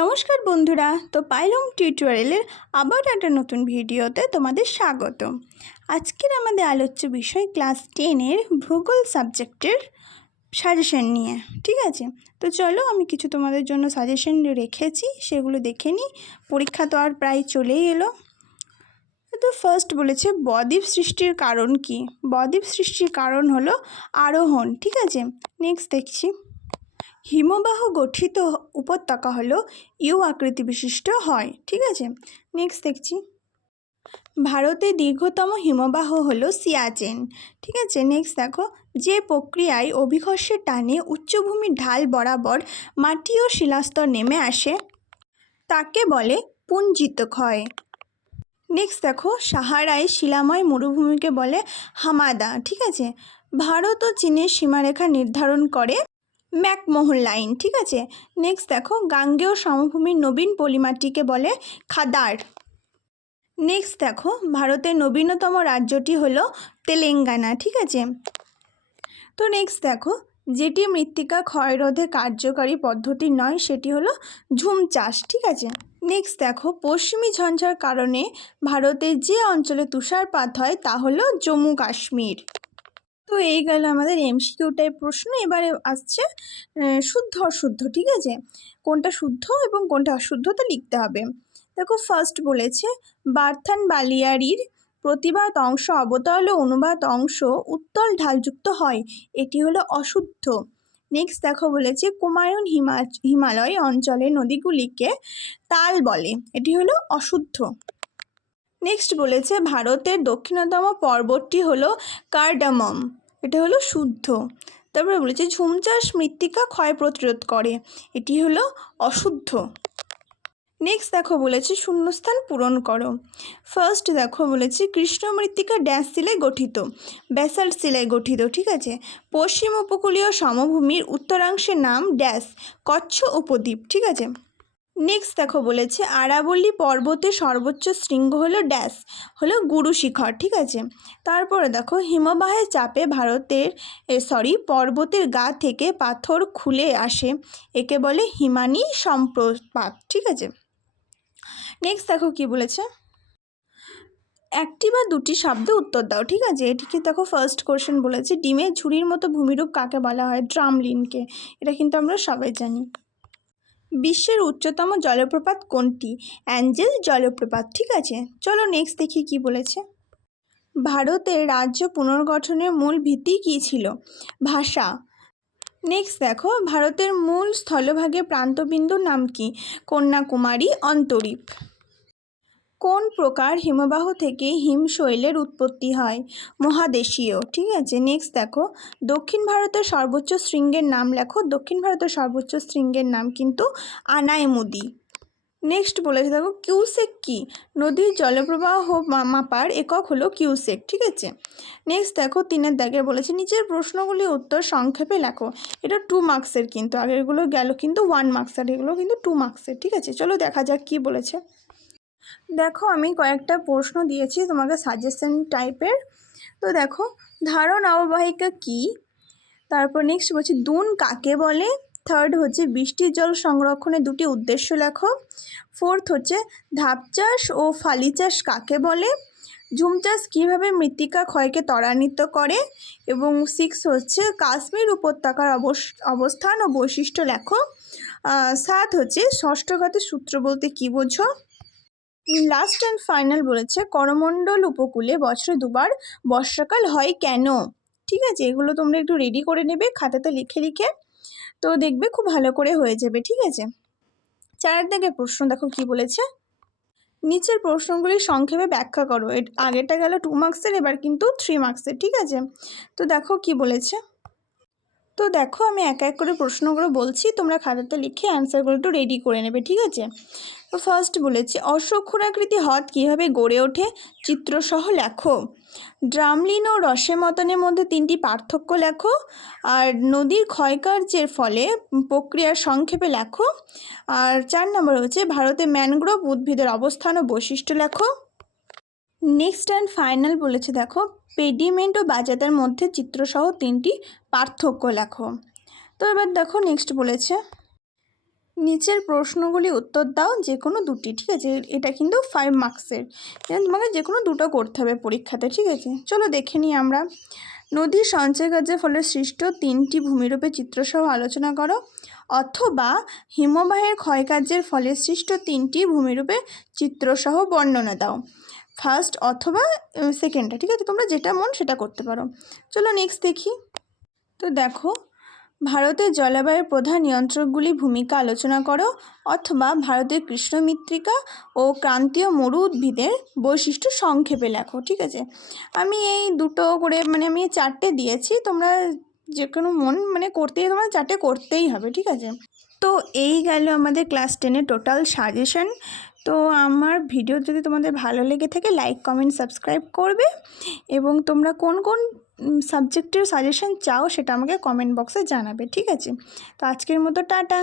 নমস্কার বন্ধুরা, তো পাইলম টিউটোরিয়ালের আবার একটা নতুন ভিডিওতে তোমাদের স্বাগত। আজকের আমাদের আলোচ্য বিষয় ক্লাস 10-এর ভূগোল সাবজেক্টের সাজেশন নিয়ে। ঠিক আছে, তো চলো আমি কিছু তোমাদের জন্য সাজেশন রেখেছি, সেগুলো দেখে নিই। পরীক্ষা তো আর প্রায় চলেই এলো। তো ফার্স্ট বলেছে বদ্বীপ সৃষ্টির কারণ কি। বদ্বীপ সৃষ্টির কারণ হলো আরোহণ। ঠিক আছে, নেক্সট দেখছি হিমবাহ গঠিত উপত্যকা হলো ইউ আকৃতি বিশিষ্ট হয়। ঠিক আছে, নেক্সট দেখছি ভারতের দীর্ঘতম হিমবাহ হলো সিয়াচেন। ঠিক আছে, নেক্সট দেখো যে প্রক্রিয়ায় অভিঘর্ষের টানে উচ্চভূমির ঢাল বরাবর মাটি ও শিলাস্তর নেমে আসে তাকে বলে পুঞ্জিত ক্ষয়। নেক্সট দেখো সাহারায় শিলাময় মরুভূমিকে বলে হামাদা। ঠিক আছে, ভারত ও চীনের সীমারেখা নির্ধারণ করে ম্যাকমোহন লাইন। ঠিক আছে, নেক্সট দেখো গাঙ্গেয় সমভূমির নবীন পলিমাটিকে বলে খাদার। নেক্সট দেখো ভারতের নবীনতম রাজ্যটি হলো তেলেঙ্গানা। ঠিক আছে, তো নেক্সট দেখো যেটি মৃত্তিকা ক্ষয়রোধে কার্যকারী পদ্ধতি নয় সেটি হলো ঝুম চাষ। ঠিক আছে, নেক্সট দেখো পশ্চিমী ঝঞ্ঝার কারণে ভারতের যে অঞ্চলে তুষারপাত হয় তা হলো জম্মু কাশ্মীর। তো এই গেল আমাদের এমসিকিউ টাইপ প্রশ্ন। এবারে আসছে শুদ্ধ অশুদ্ধ। ঠিক আছে, কোনটা শুদ্ধ এবং কোনটা অশুদ্ধ তা লিখতে হবে। দেখো ফার্স্ট বলেছে বার্থান বালিয়ারির প্রতিবাদ অংশ অবতল ও অনুবাদ অংশ উত্তল ঢালযুক্ত হয়, এটি হলো অশুদ্ধ। নেক্সট দেখো বলেছে কুমায়ুন হিমালয় অঞ্চলের নদীগুলিকে তাল বলে, এটি হলো অশুদ্ধ। নেক্সট বলেছে ভারতের দক্ষিণতম পর্বতটি হলো কার্ডামম, এটা হলো শুদ্ধ। তারপরে বলেছে ঝুম চাষ মৃত্তিকা ক্ষয় প্রতিরোধ করে, এটি হলো অশুদ্ধ। নেক্সট দেখো বলেছে শূন্যস্থান পূরণ করো। ফার্স্ট দেখো বলেছে কৃষ্ণ মৃত্তিকা ড্যাশ শিলায় গঠিত, ব্যাসাল্ট শিলায় গঠিত। ঠিক আছে, পশ্চিম উপকূলীয় সমভূমির উত্তরাংশের নাম ড্যাশ কচ্ছ উপদ্বীপ। ঠিক আছে, নেক্সট দেখো বলেছে আরাবল্লী পর্বতের সর্বোচ্চ শৃঙ্গ হলো ড্যাশ, হলো গুরু শিখর। ঠিক আছে, তারপরে দেখো হিমবাহের চাপে পর্বতের গা থেকে পাথর খুলে আসে, একে বলে হিমানী সম্প্রপাত। ঠিক আছে, নেক্সট দেখো কি বলেছে একটি বা দুটি শব্দে উত্তর দাও। ঠিক আছে, এটিকে দেখো ফার্স্ট কোশ্চেন বলেছে ডিমের ঝুড়ির মতো ভূমিরূপ কাকে বলা হয়, ড্রামলিনকে, এটা কিন্তু আমরা সবাই জানি। বিশ্বের উচ্চতম জলপ্রপাত কোনটি, অ্যাঞ্জেল জলপ্রপাত। ঠিক আছে, চলো নেক্সট দেখি কি বলেছে ভারতের রাজ্য পুনর্গঠনের মূল ভিত্তি কী ছিল, ভাষা। নেক্সট দেখো ভারতের মূল স্থলভাগের প্রান্তবিন্দুর নাম কি, কন্যাকুমারী অন্তরীপ। কোন প্রকার হিমবাহ থেকে হিমশৈলের উৎপত্তি হয়, মহাদেশীয়। ঠিক আছে, নেক্সট দেখো দক্ষিণ ভারতের সর্বোচ্চ শৃঙ্গের নাম লেখো। দক্ষিণ ভারতের সর্বোচ্চ শৃঙ্গের নাম কিন্তু আনাইমুদি। নেক্সট বলেছে দেখো কিউসেক কি, নদীর জলপ্রবাহ মাপার একক হলো কিউসেক। ঠিক আছে, নেক্সট দেখো 3-এর দাগে বলেছে নিচের প্রশ্নগুলির উত্তর সংক্ষেপে লেখো। এটা 2 মার্কসের, কিন্তু আগেরগুলো গেল কিন্তু 1 মার্কসের, এগুলো কিন্তু 2 মার্কসের। ঠিক আছে, চলো দেখা যাক কি বলেছে। দেখো আমি কয়েকটা প্রশ্ন দিয়েছি তোমাকে সাজেশন টাইপের। তো দেখো ধারণ অববাহিকা কি, তারপর নেক্সট বলছি দুন কাকে বলে, থার্ড হচ্ছে বৃষ্টির জল সংরক্ষণের দুটি উদ্দেশ্য লেখো, ফোর্থ হচ্ছে ধাপ চাষ ও ফালি চাষ কাকে বলে, ঝুম চাষ কীভাবে মৃত্তিকা ক্ষয়কে ত্বরান্বিত করে, এবং 6 হচ্ছে কাশ্মীর উপত্যকার অবস্থান ও বৈশিষ্ট্য লেখো। 7 হচ্ছে ষষ্ঠঘাতের সূত্র বলতে কী বোঝো। লাস্ট অ্যান্ড ফাইনাল বলেছে করমণ্ডল উপকূলে বছরে 2 বার বর্ষাকাল হয় কেন। ঠিক আছে, এগুলো তোমরা একটু রেডি করে নেবে খাতাতে লিখে লিখে, তো দেখবে খুব ভালো করে হয়ে যাবে। ঠিক আছে, 4 দাগের প্রশ্ন দেখো কি বলেছে নিচের প্রশ্নগুলি সংক্ষেপে ব্যাখ্যা করো। আগেরটা গেল 2 মার্কসের, এবার কিন্তু 3 মার্কসের। ঠিক আছে, তো দেখো কি বলেছে। তো দেখো আমি এক এক করে প্রশ্নগুলো বলছি, তোমরা খাতাতে লিখে অ্যান্সারগুলো একটু রেডি করে নেবে। ঠিক আছে, তো ফার্স্ট বলেছি অশ্বক্ষুরাকৃতি হ্রদ কীভাবে গড়ে ওঠে, চিত্রসহ লেখো। ড্রামলিন ও রসেমতনের মধ্যে 3টি পার্থক্য লেখো। আর নদীর ক্ষয়কার্যের ফলে প্রক্রিয়ার সংক্ষেপে লেখো। আর 4 নম্বর হচ্ছে ভারতে ম্যানগ্রোভ উদ্ভিদের অবস্থান ও বৈশিষ্ট্য লেখো। নেক্সট অ্যান্ড ফাইনাল বলেছে দেখো পেডিমেন্ট ও বাজাতের মধ্যে চিত্রসহ 3টি পার্থক্য লেখো। তো এবার দেখো নেক্সট বলেছে নিচের প্রশ্নগুলি উত্তর দাও, যে কোনো দুটি, ঠিক আছে? এটা কিন্তু 5 মার্কসের, তোমাকে যে কোনো দুটো করতে হবে পরীক্ষাতে, ঠিক আছে? চলো দেখে নিই আমরা। নদীর সঞ্চয় কার্যের ফলে সৃষ্ট 3টি ভূমিরূপে চিত্রসহ আলোচনা করো, অথবা হিমবাহের ক্ষয়কার্যের ফলে সৃষ্ট 3টি ভূমিরূপে চিত্রসহ বর্ণনা দাও। ফার্স্ট অথবা সেকেন্ডটা, ঠিক আছে? তোমরা যেটা মন সেটা করতে পারো। চলো নেক্সট দেখি। তো দেখো, ভারতের জলবায়ুর প্রধান নিয়ন্ত্রকগুলি ভূমিকা আলোচনা করো, অথবা ভারতের কৃষ্ণ মৃত্তিকা ও ক্রান্তীয় মরু উদ্ভিদের বৈশিষ্ট্য সংক্ষেপে লেখো, ঠিক আছে? আমি এই দুটো করে আমি 4টে দিয়েছি, তোমরা যে কোনো মন করতেই, তোমরা 4টে করতেই হবে, ঠিক আছে? তো এই গেল আমাদের ক্লাস 10-এর টোটাল সাজেশন। তো আমার ভিডিও যদি তোমাদের ভালো লেগে থাকে, লাইক কমেন্ট সাবস্ক্রাইব করবে, এবং তোমরা কোন কোন সাবজেক্টের সাজেশন চাও সেটা আমাকে কমেন্ট বক্সে জানাবে, ঠিক আছে? তো আজকের মতো টাটা।